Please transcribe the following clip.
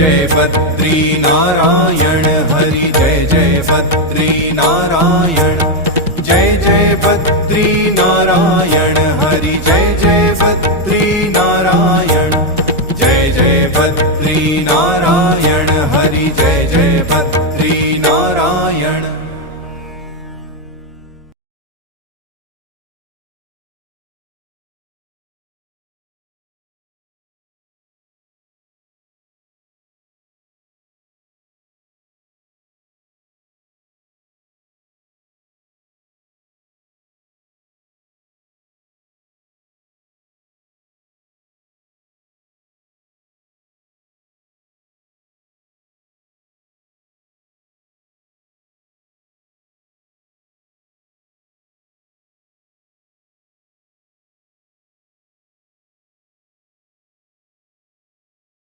Jai Badri Narayan Hari Jai Jai Badri Narayan Jai Badri Narayan Hari Jai Badri Narayan Jai Badri Narayan Hari Jai Badri